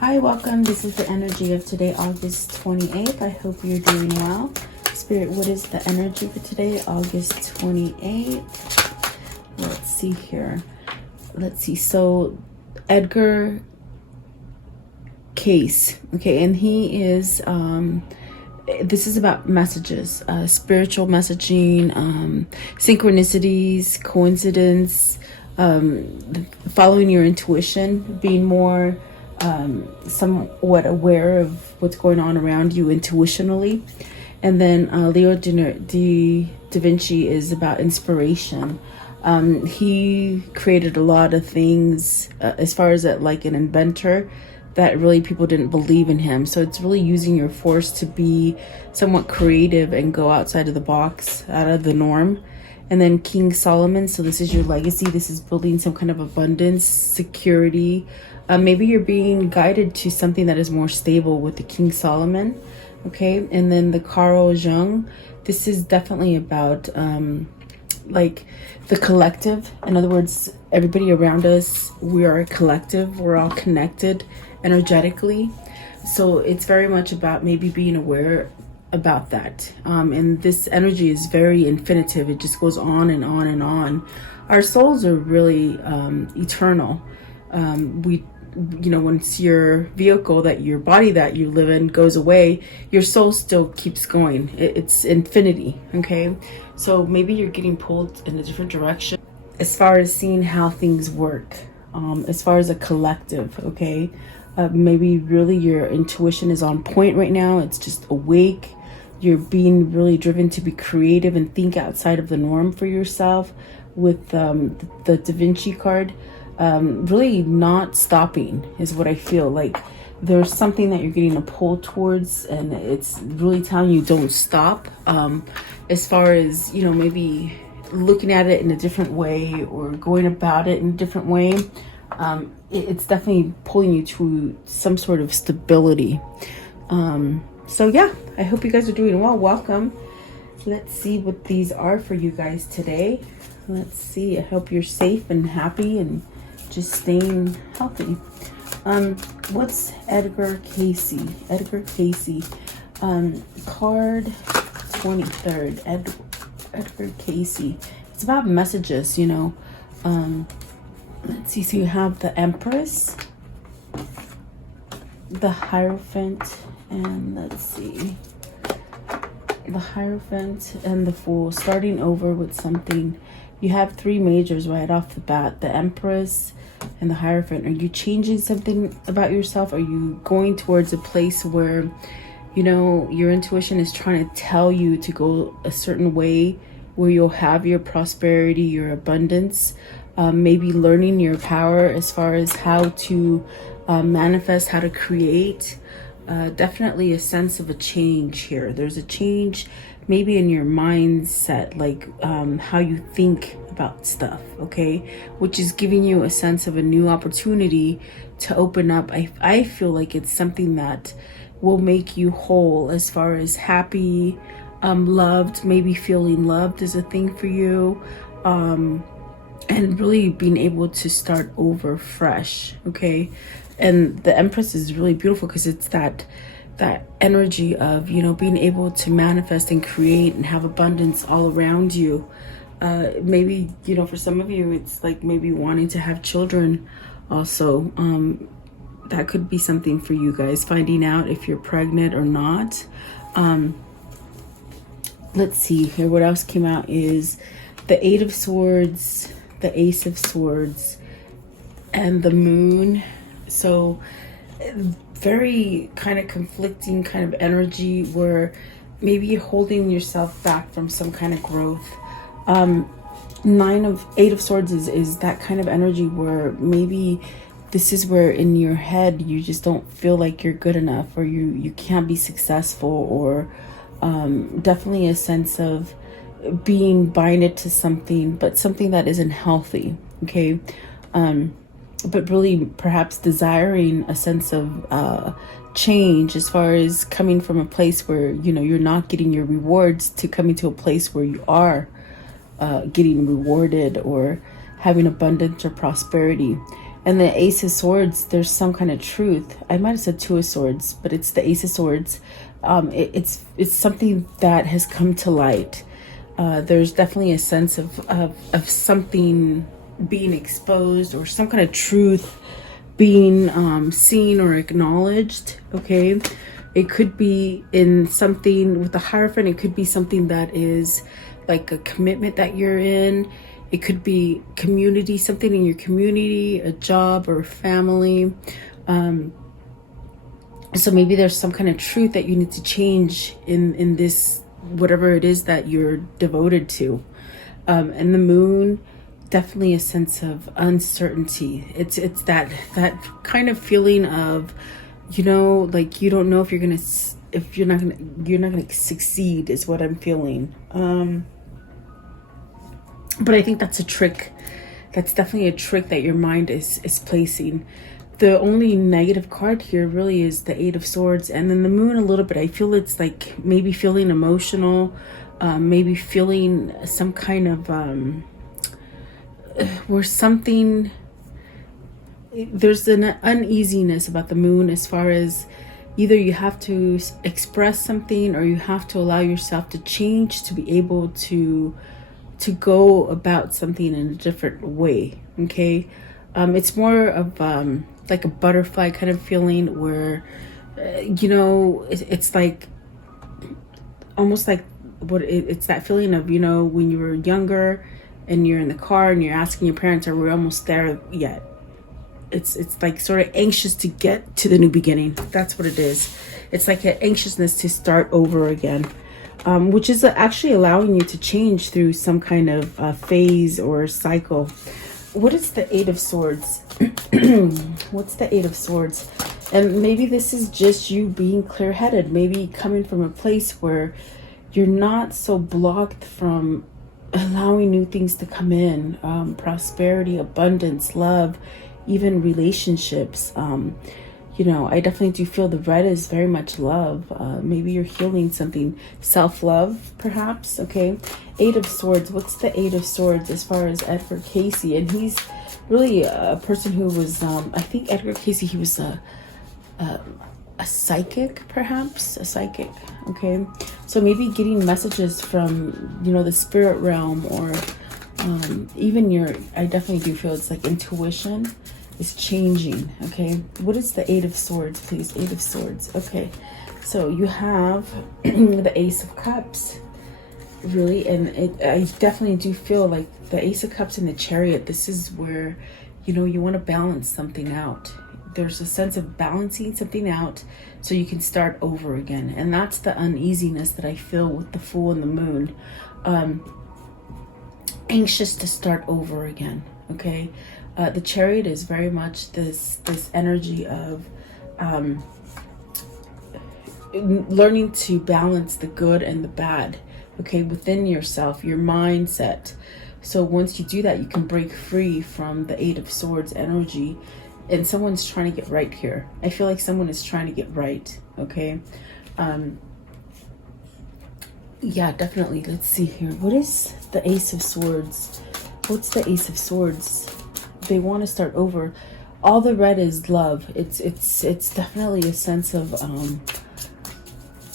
Hi, welcome. This is the energy of today, August 28th. I hope you're doing well. Spirit, what is the energy for today, August 28th? Let's see here. Let's see. So, Edgar Case. Okay, and he is, this is about messages, spiritual messaging, synchronicities, coincidence, following your intuition, being more somewhat aware of what's going on around you intuitionally. And then Leo da Vinci is about inspiration. He created a lot of things as far as like an inventor that really people didn't believe in him. So it's really using your force to be somewhat creative and go outside of the box, out of the norm. And then King Solomon, so this is your legacy. This is building some kind of abundance, security. Maybe you're being guided to something that is more stable with the King Solomon. Okay, and then the Carl Jung, this is definitely about like the collective. In other words, everybody around us, we are a collective. We're all connected energetically. So it's very much about maybe being aware about that. And this energy is very infinitive. It just goes on and on and on. Our souls are really eternal. Once your vehicle, that your body that you live in goes away, your soul still keeps going. It's infinity. Okay, so maybe you're getting pulled in a different direction as far as seeing how things work, as far as a collective. Okay, maybe really your intuition is on point right now. It's just awake. You're being really driven to be creative and think outside of the norm for yourself with the Da Vinci card. Really not stopping is what I feel like. There's something that you're getting a pull towards, and it's really telling you don't stop. As far as, maybe looking at it in a different way or going about it in a different way, it's definitely pulling you to some sort of stability. So yeah, I hope you guys are doing well. Welcome. Let's see what these are for you guys today. Let's see. I hope you're safe and happy and just staying healthy. What's Edgar Cayce? Edgar Cayce. Card 23rd. Edgar Cayce. It's about messages, Let's see. So you have the Empress, the Hierophant, and let's see. The Hierophant and the Fool. Starting over with something. You have three majors right off the bat. The Empress and the Hierophant. Are you changing something about yourself? Are you going towards a place where, your intuition is trying to tell you to go a certain way where you'll have your prosperity, your abundance, maybe learning your power as far as how to manifest, how to create. Definitely a sense of a change here. There's a change maybe in your mindset, like how you think about stuff, okay? Which is giving you a sense of a new opportunity to open up. I feel like it's something that will make you whole as far as happy, loved, maybe feeling loved is a thing for you. And really being able to start over fresh, okay? And the Empress is really beautiful because it's that energy of, being able to manifest and create and have abundance all around you. Maybe, for some of you, it's like maybe wanting to have children also. That could be something for you guys, finding out if you're pregnant or not. Let's see here. What else came out is the Eight of Swords, the Ace of Swords, and the Moon. So very kind of conflicting kind of energy where maybe you're holding yourself back from some kind of growth. Eight of Swords is that kind of energy where maybe this is where in your head you just don't feel like you're good enough, or you can't be successful, or definitely a sense of being binded to something, but something that isn't healthy, okay? But really perhaps desiring a sense of change as far as coming from a place where, you're not getting your rewards to coming to a place where you are getting rewarded or having abundance or prosperity. And the Ace of Swords, there's some kind of truth. I might have said Two of Swords, but it's the Ace of Swords. It's something that has come to light. There's definitely a sense of something being exposed, or some kind of truth being seen or acknowledged. Okay, it could be in something with the Hierophant. It could be something that is like a commitment that you're in. It could be community, something in your community, a job or family. So maybe there's some kind of truth that you need to change in this, whatever it is that you're devoted to. And the Moon, definitely a sense of uncertainty. It's that kind of feeling of, you know, like you don't know if you're not gonna succeed, is what I'm feeling. But I think that's a trick. That's definitely a trick that your mind is placing. The only negative card here really is the Eight of Swords, and then the Moon a little bit. I feel it's like maybe feeling emotional, maybe feeling some kind of where something, there's an uneasiness about the Moon, as far as either you have to express something or you have to allow yourself to change to be able to go about something in a different way. Okay, it's more of like a butterfly kind of feeling, where you know, it's like almost like it's that feeling of, you know, when you were younger and you're in the car and you're asking your parents, are we almost there yet? It's like sort of anxious to get to the new beginning. That's what it is. It's like an anxiousness to start over again. Which is actually allowing you to change through some kind of phase or cycle. What is the Eight of Swords? What's the Eight of Swords? And maybe this is just you being clear-headed, maybe coming from a place where you're not so blocked from allowing new things to come in. Prosperity, abundance, love, even relationships. You know, I definitely do feel the red is very much love. Maybe you're healing something, self-love, perhaps. Okay, Eight of Swords. What's the Eight of Swords as far as Edgar Casey? And he's really a person who was, I think Edgar Casey, he was a psychic, perhaps a psychic. Okay, so maybe getting messages from, you know, the spirit realm, or even your, I definitely do feel it's like intuition is changing. Okay, what is the Eight of Swords, please? Eight of Swords. Okay, so you have the Ace of Cups, really, and I definitely do feel like the Ace of Cups and the Chariot. This is where, you know, you want to balance something out. There's a sense of balancing something out so you can start over again, and that's the uneasiness that I feel with the Fool and the Moon. Anxious to start over again. Okay, the Chariot is very much this energy of learning to balance the good and the bad, okay, within yourself, your mindset. So once you do that, you can break free from the Eight of Swords energy. And someone's trying to get right here. I feel like someone is trying to get right. Okay, yeah, definitely. Let's see here. What is the Ace of Swords? What's the Ace of Swords? They want to start over. All the red is love. It's definitely a sense of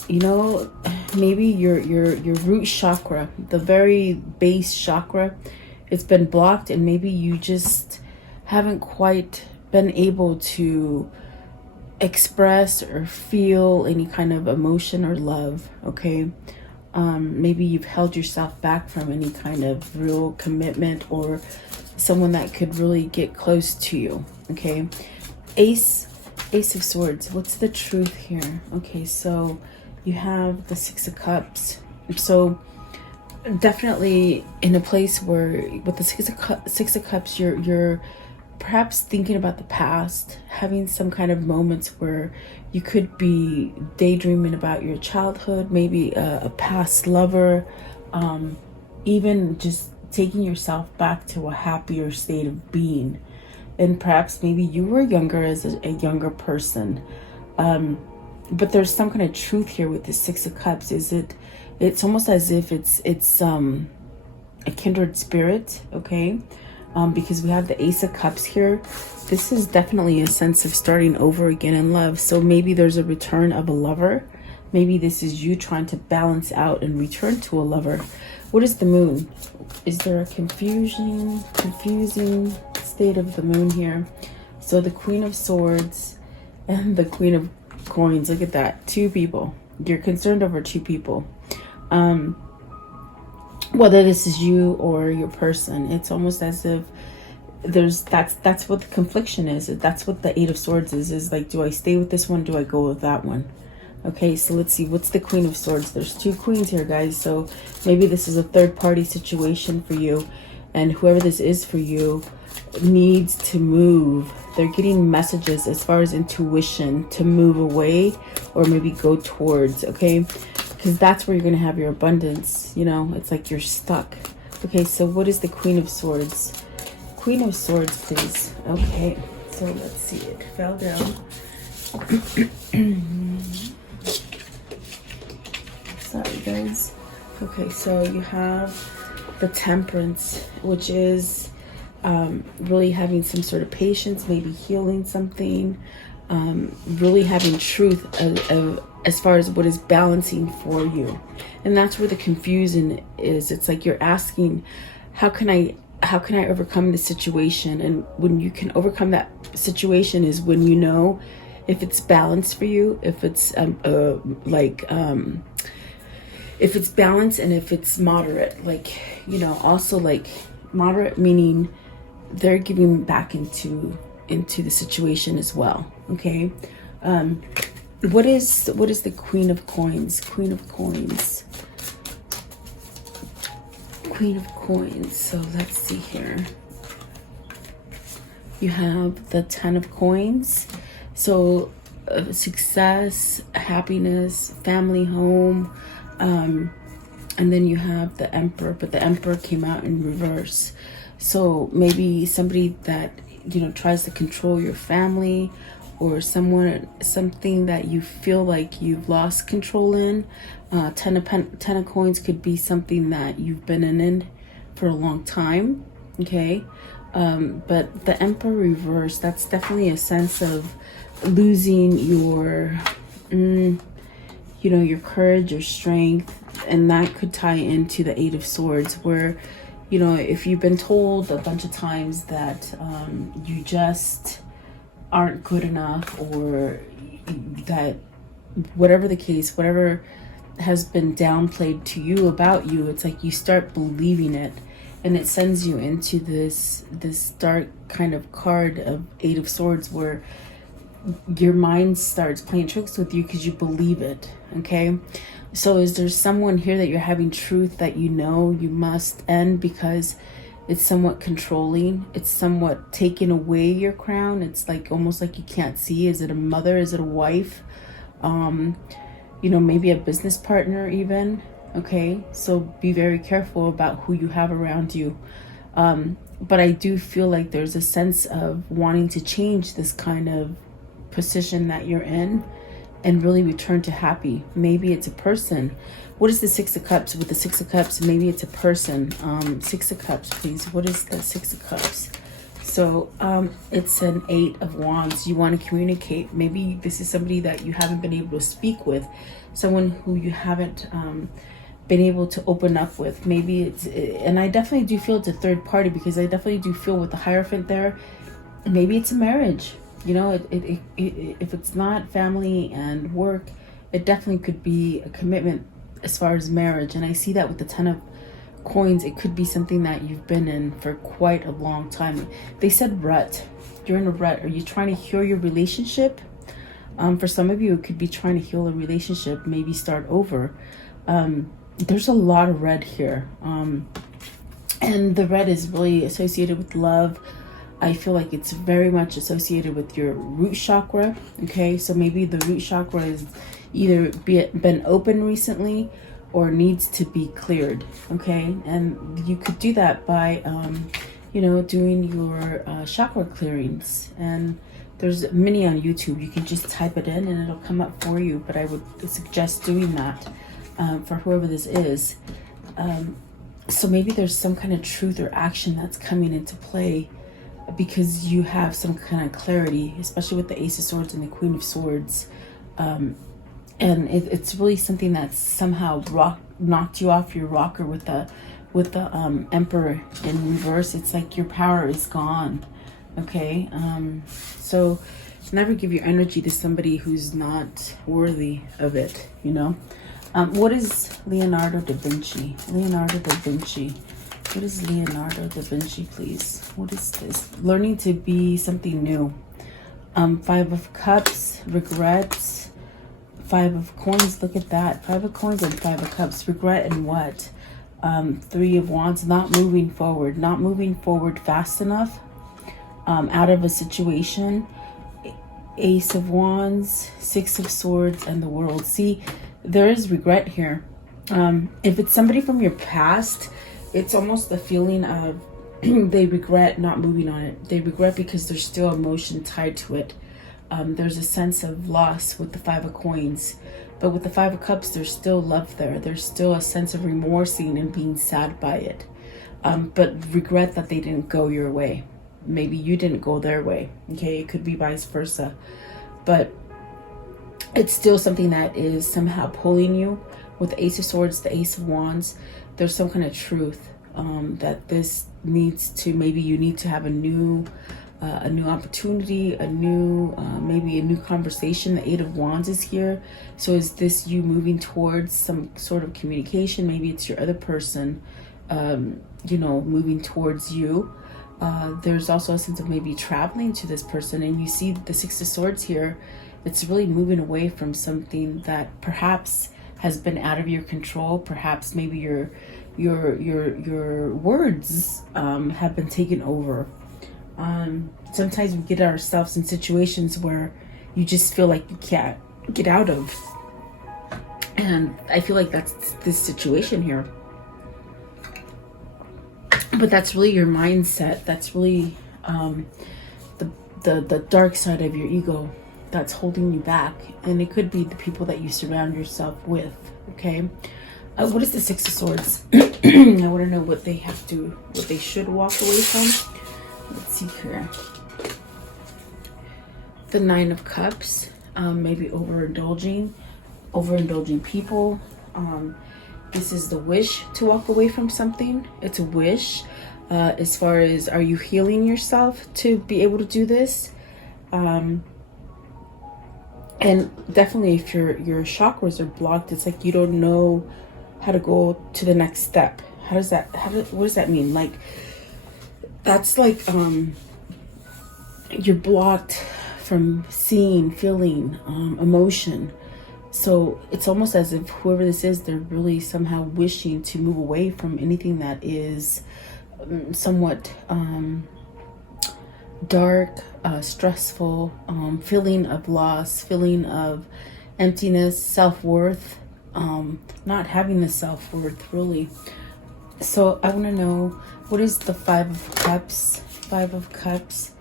you know, maybe your root chakra, the very base chakra, it's been blocked, and maybe you just haven't quite been able to express or feel any kind of emotion or love. Okay, maybe you've held yourself back from any kind of real commitment or someone that could really get close to you. Okay, Ace of Swords. What's the truth here? Okay, so you have the Six of Cups. So definitely in a place where with the Six of Cups, you're perhaps thinking about the past, having some kind of moments where you could be daydreaming about your childhood, maybe a past lover, even just taking yourself back to a happier state of being. And perhaps maybe you were younger as a younger person. But there's some kind of truth here with the Six of Cups. It's almost as if it's a kindred spirit, okay? because we have the Ace of Cups here. This is definitely a sense of starting over again in love. So maybe there's a return of a lover. Maybe this is you trying to balance out and return to a lover. What is the moon? Is there a confusing state of the moon here? So the Queen of Swords and the Queen of Coins. Look at that. Two people. You're concerned over two people. Whether this is you or your person, it's almost as if that's what the confliction is. That's what the Eight of Swords is like, do I stay with this one? Do I go with that one? Okay, so let's see. What's the Queen of Swords? There's two queens here, guys. So maybe this is a third party situation for you, and whoever this is for you needs to move. They're getting messages as far as intuition to move away or maybe go towards, okay? Because that's where you're going to have your abundance. You know, it's like you're stuck. Okay, so what is the Queen of Swords? Queen of Swords, please. Okay, so let's see. It fell down. Sorry, guys. Okay, so you have the Temperance, which is really having some sort of patience, maybe healing something, really having truth as far as what is balancing for you. And that's where the confusion is. It's like you're asking, how can I overcome this situation? And when you can overcome that situation is when you know if it's balanced for you, if it's if it's balanced and if it's moderate. Like, you know, also like moderate meaning they're giving back into the situation as well. Okay. What is the Queen of Coins? Queen of Coins. Queen of Coins. So let's see here. You have the Ten of Coins. So success, happiness, family, home. And then you have the Emperor, but the Emperor came out in reverse. So maybe somebody that, you know, tries to control your family, or something that you feel like you've lost control in. Ten of Coins could be something that you've been in for a long time. Okay. But the Emperor reverse, that's definitely a sense of losing your, you know, your courage, your strength. And that could tie into the Eight of Swords, where, you know, if you've been told a bunch of times that you just aren't good enough, or that whatever the case, whatever has been downplayed to you about you, it's like you start believing it, and it sends you into this dark kind of card of Eight of Swords, where your mind starts playing tricks with you because you believe it. Okay, so is there someone here that you're having truth that you know you must end because it's somewhat controlling, it's somewhat taking away your crown? It's like almost like you can't see. Is it a mother? Is it a wife? You know, maybe a business partner even. Okay, so be very careful about who you have around you. But I do feel like there's a sense of wanting to change this kind of position that you're in and really return to happy. Maybe it's a person. What is the Six of Cups? With the Six of Cups, maybe it's a person. Six of Cups, please. What is the Six of Cups? So it's an Eight of Wands. You want to communicate. Maybe this is somebody that you haven't been able to speak with, someone who you haven't been able to open up with. Maybe it's, and I definitely do feel it's a third party, because I definitely do feel with the Hierophant there, maybe it's a marriage. You know, if it's not family and work, it definitely could be a commitment as far as marriage. And I see that with the Ten of Coins. It could be something that you've been in for quite a long time. They said rut. You're in a rut. Are you trying to heal your relationship? For some of you, it could be trying to heal a relationship, maybe start over. There's a lot of red here. And the red is really associated with love. I feel like it's very much associated with your root chakra. Okay, so maybe the root chakra is either been open recently or needs to be cleared. Okay, and you could do that by you know, doing your chakra clearings. And there's many on YouTube. You can just type it in and it'll come up for you, but I would suggest doing that for whoever this is. So maybe there's some kind of truth or action that's coming into play because you have some kind of clarity, especially with the Ace of Swords and the Queen of Swords. And it's really something that's somehow knocked you off your rocker with the Emperor in reverse. It's like your power is gone. Okay, so never give your energy to somebody who's not worthy of it, you know. What is Leonardo da Vinci? Leonardo da Vinci. What is Leonardo da Vinci, please? What is this? Learning to be something new. Five of Cups, regrets. Five of Coins, look at that. Five of Coins and Five of Cups. Regret and what? Three of Wands, not moving forward. Not moving forward fast enough. Out of a situation. Ace of Wands, Six of Swords, and the World. See, there is regret here. If it's somebody from your past, it's almost the feeling of they regret not moving on it. They regret because there's still emotion tied to it. There's a sense of loss with the Five of Coins. But with the Five of Cups, there's still love there. There's still a sense of remorsing and being sad by it. But regret that they didn't go your way. Maybe you didn't go their way. Okay, it could be vice versa. But it's still something that is somehow pulling you. With the Ace of Swords, the Ace of Wands, there's some kind of truth that this needs to, maybe you need to have a new opportunity, maybe a new conversation. The Eight of Wands is here. So is this you moving towards some sort of communication? Maybe it's your other person, you know, moving towards you. There's also a sense of maybe traveling to this person, and you see the Six of Swords here. It's really moving away from something that perhaps has been out of your control. Perhaps maybe your words have been taken over. Sometimes we get ourselves in situations where you just feel like you can't get out of, and I feel like that's this situation here. But that's really your mindset. That's really the dark side of your ego that's holding you back. And it could be the people that you surround yourself with. Okay. What is the Six of Swords? I want to know what they should walk away from. Let's see here. The Nine of Cups. Maybe overindulging people. This is the wish to walk away from something. It's a wish. As far as, are you healing yourself to be able to do this? And definitely if your chakras are blocked, it's like you don't know how to go to the next step. What does that mean? Like, that's like you're blocked from seeing, feeling, emotion. So it's almost as if whoever this is, they're really somehow wishing to move away from anything that is somewhat dark, stressful, feeling of loss, feeling of emptiness, self-worth, not having the self-worth really. So I want to know, what is the Five of Cups? Five of Cups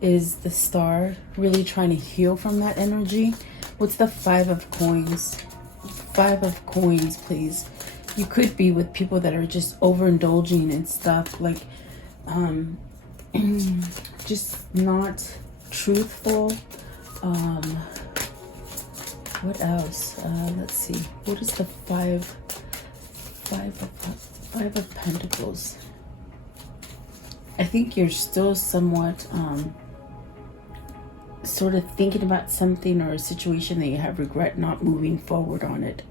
is the Star, really trying to heal from that energy. What's the Five of Coins? Five of Coins, please. You could be with people that are just overindulging and stuff, like just not truthful. What else? Let's see. What is the Five of Pentacles? I think you're still somewhat sort of thinking about something or a situation that you have regret not moving forward on it.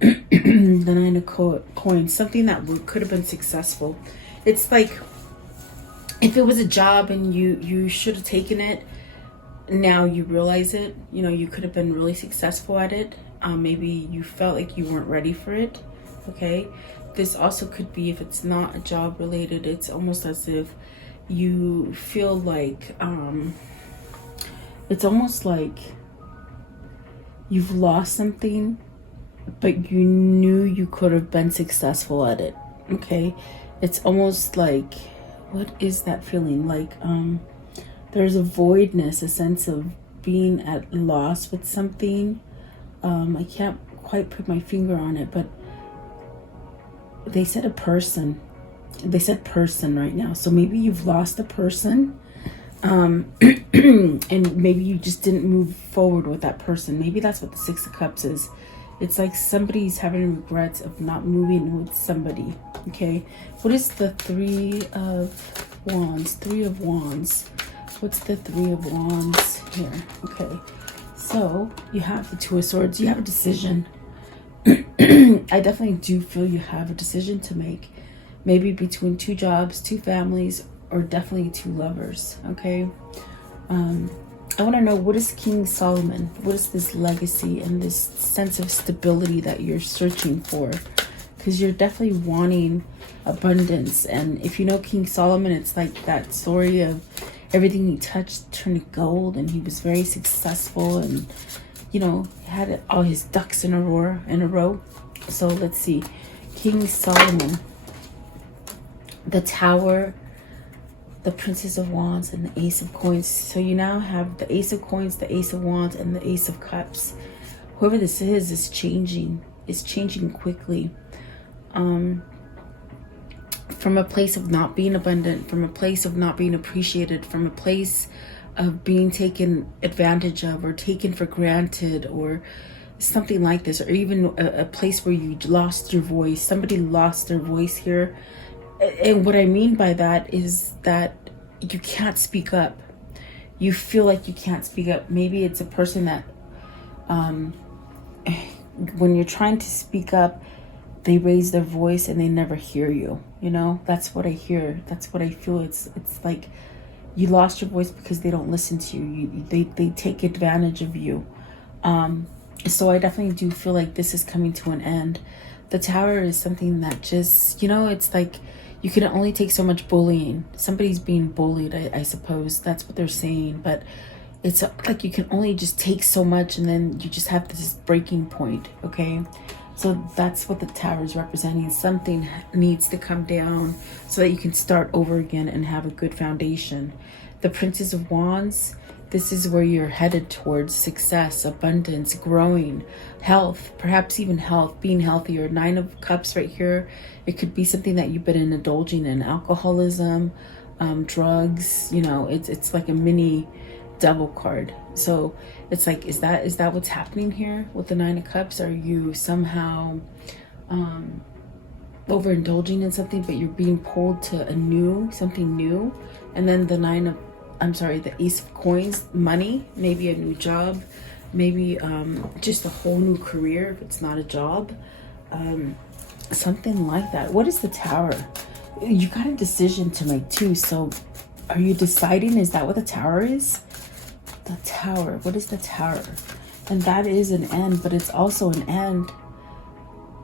The Nine of Coins, something that could have been successful. It's like if it was a job and you should have taken it, now you realize it, you know, you could have been really successful at it. Maybe you felt like you weren't ready for it. Okay, this also could be, if it's not a job related, it's almost as if you feel like it's almost like you've lost something, but you knew you could have been successful at it. Okay, it's almost like, what is that feeling? Like there's a voidness, a sense of being at loss with something. I can't quite put my finger on it, but they said a person. They said person right now. So maybe you've lost a person. And maybe you just didn't move forward with that person. Maybe that's what the Six of Cups is. It's like somebody's having regrets of not moving with somebody. Okay. What is the Three of Wands? Three of Wands. What's the Three of Wands here? Okay. So you have the Two of Swords. You have a decision. I definitely do feel you have a decision to make. Maybe between two jobs, two families, or definitely two lovers. Okay. I want to know, what is King Solomon? What is this legacy and this sense of stability that you're searching for? Because you're definitely wanting abundance. And if you know King Solomon, it's like that story of everything he touched turned to gold, and he was very successful, and you know, had all his ducks in a row. So let's see. King Solomon, the Tower, the Princess of Wands, and the Ace of Coins. So you now have the Ace of Coins, the Ace of Wands, and the Ace of Cups. Whoever this is changing. It's changing quickly. From a place of not being abundant, from a place of not being appreciated, from a place of being taken advantage of or taken for granted, or something like this, or even a place where you lost your voice. Somebody lost their voice here. And what I mean by that is that you can't speak up. You feel like you can't speak up. Maybe it's a person that when you're trying to speak up, they raise their voice and they never hear you. You know, that's what I hear. That's what I feel. It's like you lost your voice because they don't listen to you. They take advantage of you. So I definitely do feel like this is coming to an end. The Tower is something that just, you know, it's like you can only take so much bullying. Somebody's being bullied, I suppose. That's what they're saying. But it's like you can only just take so much, and then you just have this breaking point, okay? So that's what the Tower is representing. Something needs to come down so that you can start over again and have a good foundation. The Princess of Wands, this is where you're headed towards success, abundance, growing, health, perhaps even health, being healthier. Nine of Cups right here. It could be something that you've been indulging in, alcoholism, drugs, you know, it's like a mini double card. So it's like, is that what's happening here with the Nine of Cups? Are you somehow overindulging in something, but you're being pulled to something new? And then the Ace of Coins, money, maybe a new job, maybe just a whole new career if it's not a job, something like that. What is the Tower? You got a decision to make too. So are you deciding? Is that what the Tower is? The Tower. What is the Tower? And that is an end, but it's also an end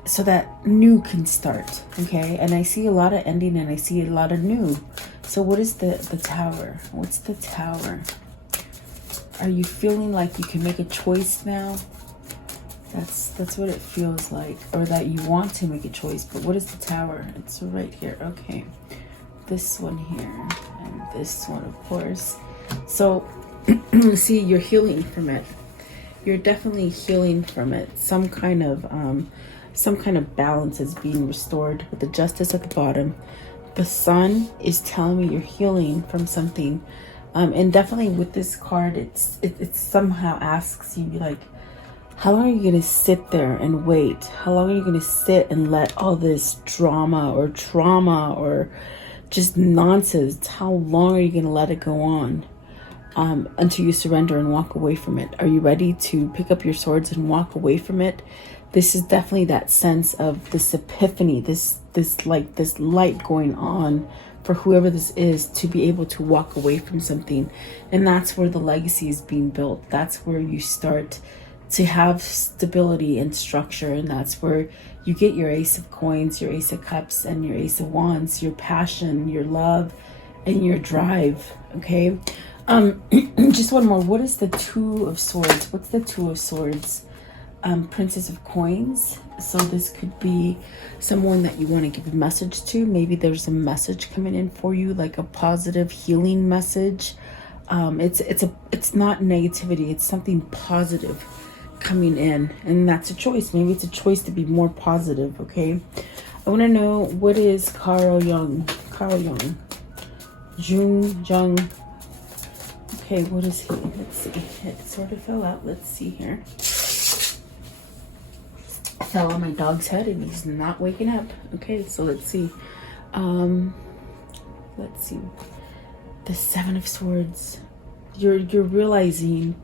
so that new can start. Okay. And I see a lot of ending and I see a lot of new. So what is the Tower? What's the Tower? Are you feeling like you can make a choice now? That's what it feels like, or that you want to make a choice. But what is the Tower? It's right here. Okay. This one here and this one, of course. So see, you're healing from it. You're definitely healing from it. Some kind of balance is being restored with the Justice at the bottom. The Sun is telling me you're healing from something. And definitely with this card, it somehow asks you, like, how long are you going to sit there and wait? How long are you going to sit and let all this drama or trauma or just nonsense, how long are you going to let it go on until you surrender and walk away from it? Are you ready to pick up your swords and walk away from it? This is definitely that sense of this epiphany, this light going on for whoever this is, to be able to walk away from something. And that's where the legacy is being built. That's where you start to have stability and structure. And that's where you get your Ace of Coins, your Ace of Cups, and your Ace of Wands, your passion, your love, and your drive. Okay. Just one more. What is the Two of Swords? What's the Two of Swords? Princess of Coins. So this could be someone that you want to give a message to. Maybe there's a message coming in for you, like a positive healing message. It's not negativity. It's something positive coming in, and that's a choice. Maybe it's a choice to be more positive. Okay. I want to know, what is Carl Jung? Jung. Okay, what is he? Let's see. It sort of fell out. Let's see here. It fell on my dog's head and he's not waking up. Okay, so let's see. Let's see. The Seven of Swords. You're realizing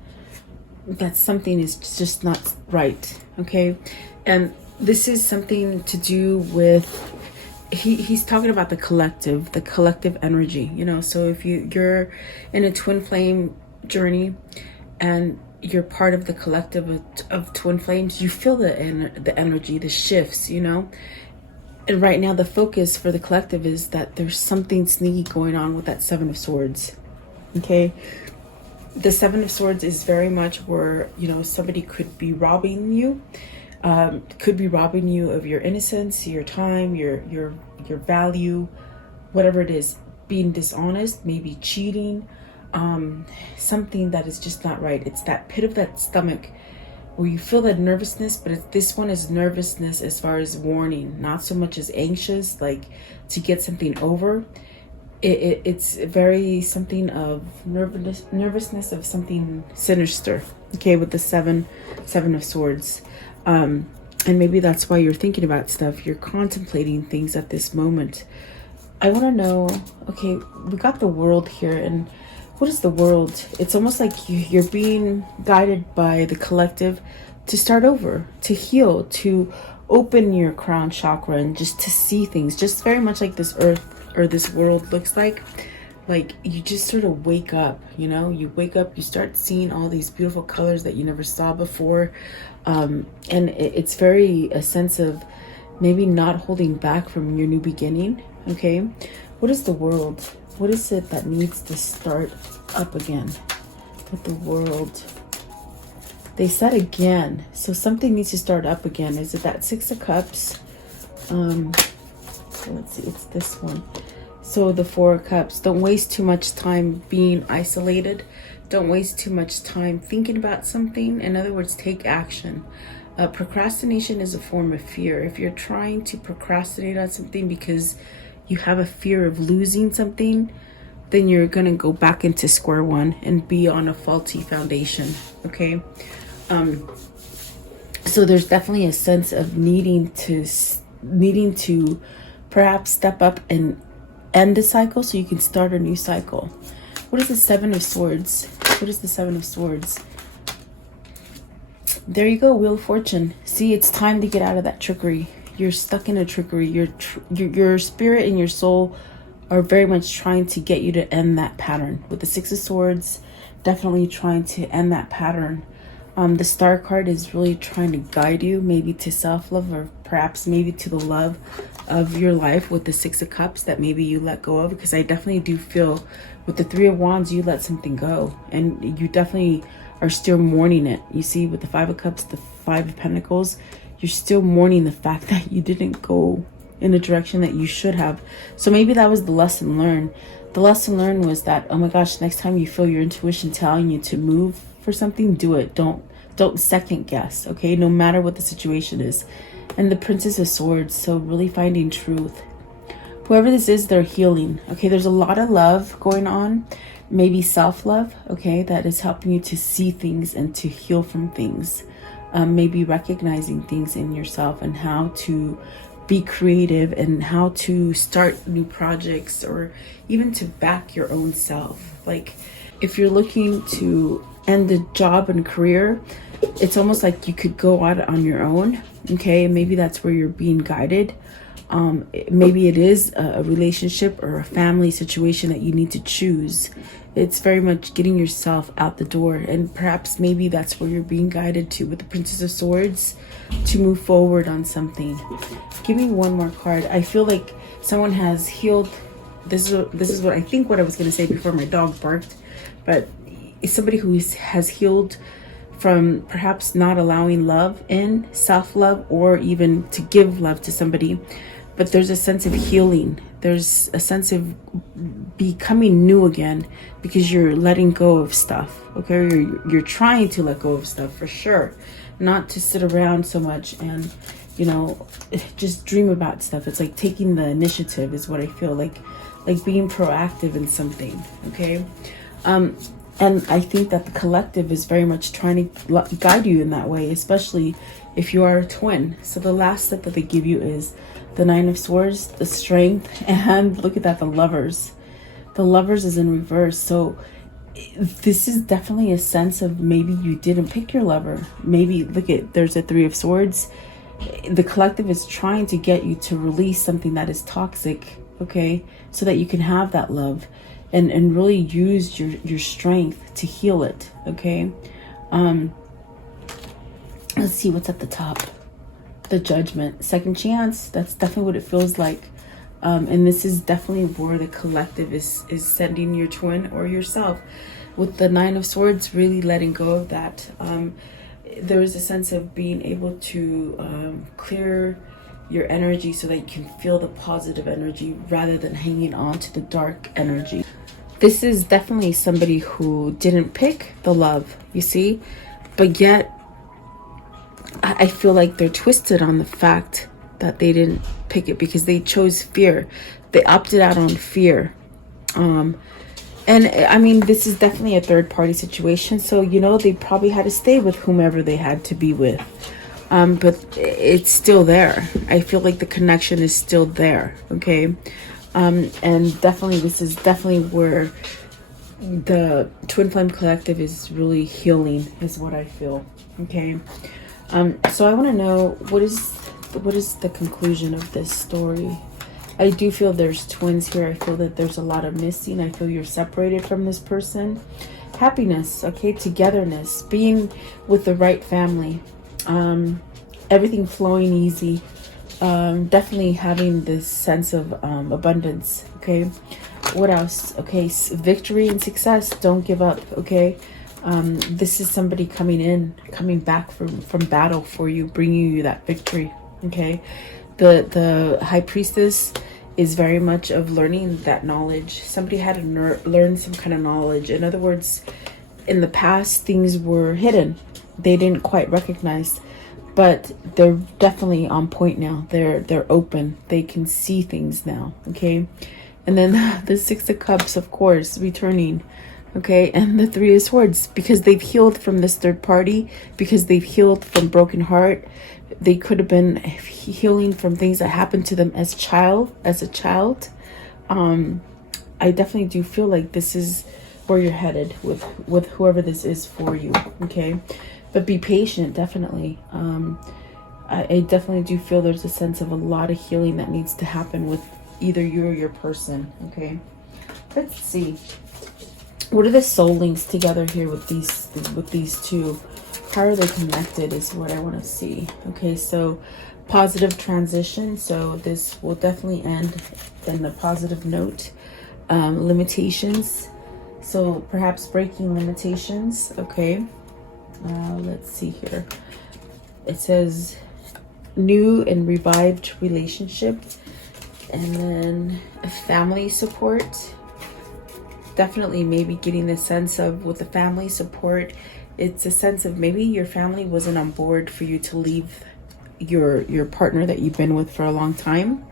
that something is just not right. Okay, and this is something to do with, he's talking about the collective energy, you know. So if you're in a twin flame journey and you're part of the collective of twin flames, you feel the energy, the shifts, you know. And right now the focus for the collective is that there's something sneaky going on with that Seven of Swords. Okay, the Seven of Swords is very much where, you know, somebody could be robbing you, of your innocence, your time, your value, whatever it is, being dishonest, maybe cheating, something that is just not right. It's that pit of that stomach where you feel that nervousness, but this one is nervousness as far as warning, not so much as anxious, like to get something over. It's very something of nervousness of something sinister. Okay, with the seven of swords. And maybe that's why you're thinking about stuff. You're contemplating things at this moment. I want to know, okay, we got the World here, and what is the World? It's almost like you're being guided by the collective to start over, to heal, to open your crown chakra, and just to see things, just very much like this earth or this world looks like you just sort of wake up, you know. You wake up, you start seeing all these beautiful colors that you never saw before, and it's very a sense of maybe not holding back from your new beginning. Okay, what is the World? What is it that needs to start up again with the World? They said again, so something needs to start up again. Is it that Six of Cups? So let's see, it's this one. So the Four of Cups. Don't waste too much time being isolated. Don't waste too much time thinking about something. In other words, take action. Procrastination is a form of fear. If you're trying to procrastinate on something because you have a fear of losing something, then you're going to go back into square one and be on a faulty foundation. Okay. So there's definitely a sense of needing to perhaps step up and end the cycle so you can start a new cycle. What is the Seven of Swords? What is the Seven of Swords? There you go, Wheel of Fortune. See, it's time to get out of that trickery. You're stuck in a trickery. Your spirit and your soul are very much trying to get you to end that pattern. With the Six of Swords, definitely trying to end that pattern. The Star card is really trying to guide you, maybe to self-love, or perhaps maybe to the love of your life with the Six of Cups that maybe you let go of. Because I definitely do feel with the Three of Wands, you let something go. And you definitely are still mourning it. You see, with the Five of Cups, the Five of Pentacles, you're still mourning the fact that you didn't go in the direction that you should have. So maybe that was the lesson learned. The lesson learned was that, oh my gosh, next time you feel your intuition telling you to move for something, do it. Don't second guess, okay? No matter what the situation is. And the Princess of Swords, so really finding truth. Whoever this is, they're healing, okay? There's a lot of love going on, maybe self-love, okay? That is helping you to see things and to heal from things. Maybe recognizing things in yourself and how to be creative and how to start new projects, or even to back your own self. Like if you're looking to end a job and career, it's almost like you could go out on your own, okay? Maybe that's where you're being guided. Maybe it is a relationship or a family situation that you need to choose. It's very much getting yourself out the door, and perhaps maybe that's where you're being guided to with the Princess of Swords, to move forward on something. Give me one more card. I feel like someone has healed. This is what I think what I was going to say before my dog barked, but it's somebody who has healed from perhaps not allowing love in, self-love, or even to give love to somebody. But there's a sense of healing. There's a sense of becoming new again, because you're letting go of stuff, okay? You're trying to let go of stuff, for sure. Not to sit around so much and you know, just dream about stuff. It's like taking the initiative is what I feel like being proactive in something. Okay. And I think that the collective is very much trying to guide you in that way, especially if you are a twin. So the last step that they give you is the Nine of Swords, the Strength, and look at that, the Lovers. The Lovers is in reverse. So this is definitely a sense of maybe you didn't pick your lover. Maybe, look at, there's a Three of Swords. The collective is trying to get you to release something that is toxic, okay? So that you can have that love and really use your strength to heal it, okay? Let's see what's at the top. The Judgment, second chance. That's definitely what it feels like. And this is definitely where the collective is sending your twin or yourself. With the Nine of Swords, really letting go of that. There is a sense of being able to clear your energy so that you can feel the positive energy rather than hanging on to the dark energy. This is definitely somebody who didn't pick the love, you see, but yet I feel like they're twisted on the fact that they didn't pick it because they chose fear. They opted out on fear. And I mean, this is definitely a third party situation. So, you know, they probably had to stay with whomever they had to be with. But it's still there. I feel like the connection is still there. Okay. And definitely, this is definitely where the Twin Flame Collective is really healing, is what I feel. Okay. So I want to know, what is the conclusion of this story? I do feel there's twins here. I feel that there's a lot of missing. I feel you're separated from this person. Happiness, okay, togetherness, being with the right family, everything flowing easy, definitely having this sense of abundance. Okay, what else? Okay, victory and success. Don't give up. Okay. This is somebody coming back from battle for you, bringing you that victory. Okay, the High Priestess is very much of learning that knowledge. Somebody had to learn some kind of knowledge. In other words, in the past, things were hidden. They didn't quite recognize, but they're definitely on point now. They're open. They can see things now. Okay, and then the Six of Cups, of course, returning. Okay, and the Three of Swords, because they've healed from this third party, because they've healed from broken heart. They could have been healing from things that happened to them as a child. I definitely do feel like this is where you're headed with whoever this is for you. Okay, but be patient. Definitely. I definitely do feel there's a sense of a lot of healing that needs to happen with either you or your person. Okay, let's see. What are the soul links together here with these two? How are they connected is what I want to see. Okay, so positive transition. So this will definitely end in a positive note. Limitations. So perhaps breaking limitations. Okay. Let's see here. It says new and revived relationship. And then a family support. Definitely maybe getting the sense of with the family support, it's a sense of maybe your family wasn't on board for you to leave your partner that you've been with for a long time,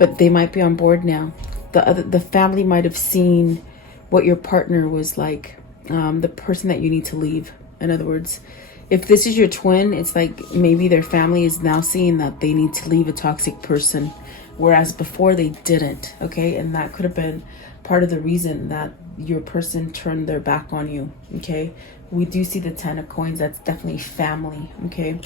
but they might be on board now. The family might have seen what your partner was like, the person that you need to leave. In other words, if this is your twin, it's like maybe their family is now seeing that they need to leave a toxic person, whereas before they didn't. Okay, and that could have been part of the reason that your person turned their back on you. Okay, we do see the Ten of Coins. That's definitely family. Okay,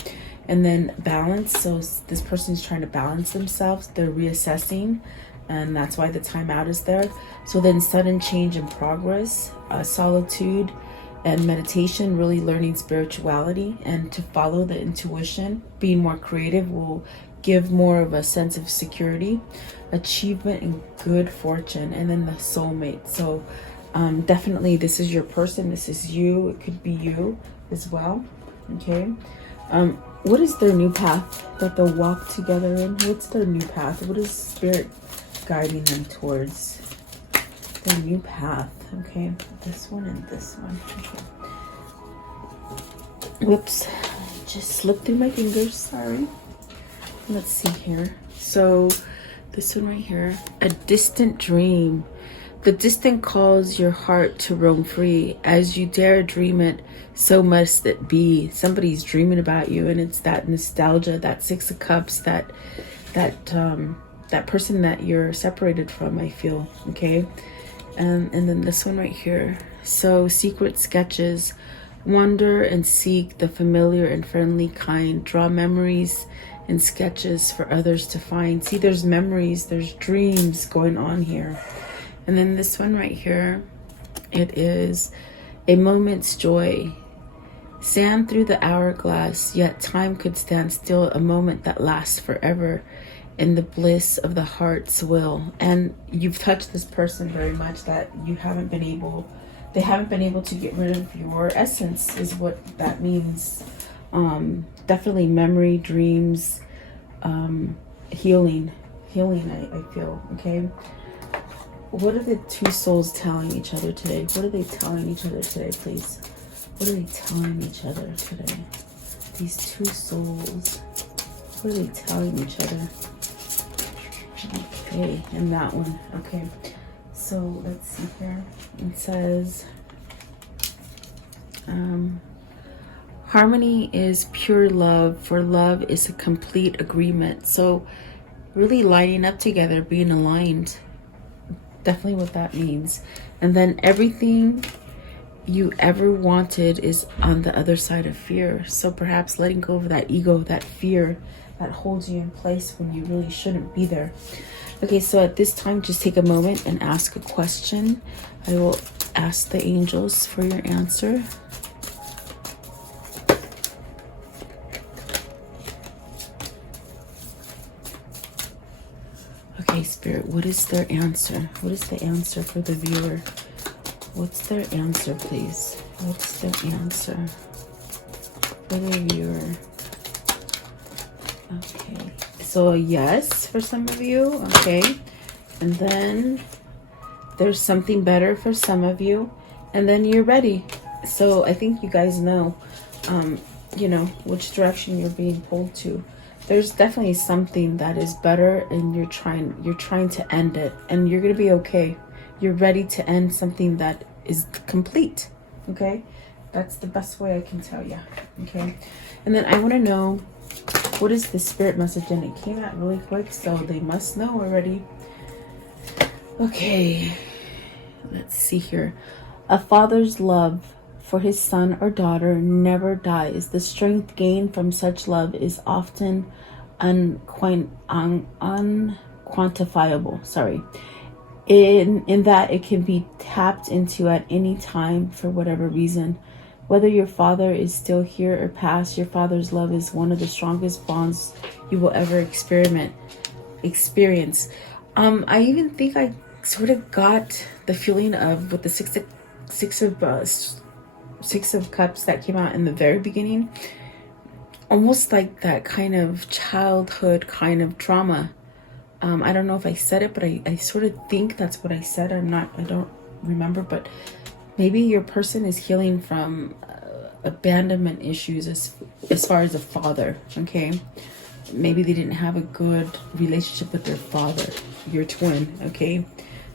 and then balance. So this person's trying to balance themselves. They're reassessing, and that's why the timeout is there. So then sudden change in progress, solitude and meditation, really learning spirituality and to follow the intuition. Being more creative will give more of a sense of security, achievement, and good fortune. And then the soulmate. So definitely this is your person. This is you. It could be you as well. Okay. What is their new path that they'll walk together in? What's their new path? What is spirit guiding them towards? Their new path. Okay. This one and this one. Okay. Whoops. Just slipped through my fingers. Sorry. Let's see here. So this one right here, a distant dream. The distant calls your heart to roam free. As you dare dream it, so must it be. Somebody's dreaming about you, and it's that nostalgia, that Six of Cups, that person that you're separated from, I feel. Okay. And then this one right here. So secret sketches. Wander and seek the familiar and friendly kind. Draw memories and sketches for others to find. See, there's memories, there's dreams going on here. And then this one right here, it is a moment's joy. Sand through the hourglass, yet time could stand still. A moment that lasts forever in the bliss of the heart's will. And you've touched this person very much, that you haven't been able, they haven't been able to get rid of your essence, is what that means. Definitely memory, dreams, healing, I feel. Okay. What are the two souls telling each other today? What are they telling each other today, please? What are they telling each other today? These two souls. What are they telling each other? Okay, and that one. Okay, so let's see here. It says, harmony is pure love, for love is a complete agreement. So really lining up together, being aligned. Definitely what that means. And then everything you ever wanted is on the other side of fear. So perhaps letting go of that ego, that fear that holds you in place when you really shouldn't be there. Okay, so at this time, just take a moment and ask a question. I will ask the angels for your answer. Okay, Spirit, what is their answer? What is the answer for the viewer? What's their answer, please? What's their answer for the viewer? Okay, so a yes for some of you. Okay, and then there's something better for some of you, and then you're ready. So I think you guys know, you know, which direction you're being pulled to. There's definitely something that is better, and you're trying to end it, and you're gonna be okay. You're ready to end something that is complete. Okay, that's the best way I can tell you. Okay, and then I want to know, what is the spirit message? And it came out really quick, so they must know already. Okay, let's see here. A father's love for his son or daughter never dies. The strength gained from such love is often unquantifiable. Sorry. In that it can be tapped into at any time for whatever reason. Whether your father is still here or past, your father's love is one of the strongest bonds you will ever experience. I even think I sort of got the feeling of, with the Six of Cups that came out in the very beginning, almost like that kind of childhood kind of trauma. I don't know if I said it, but I sort of think that's what I said. I don't remember, but maybe your person is healing from abandonment issues as far as a father. Okay, maybe they didn't have a good relationship with their father, your twin. Okay,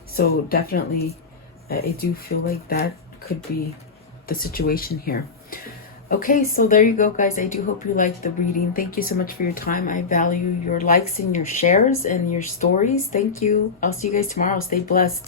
so definitely I do feel like that could be the situation here. Okay, so there you go, guys. I do hope you liked the reading. Thank you so much for your time. I value your likes and your shares and your stories. Thank you. I'll see you guys tomorrow. Stay blessed.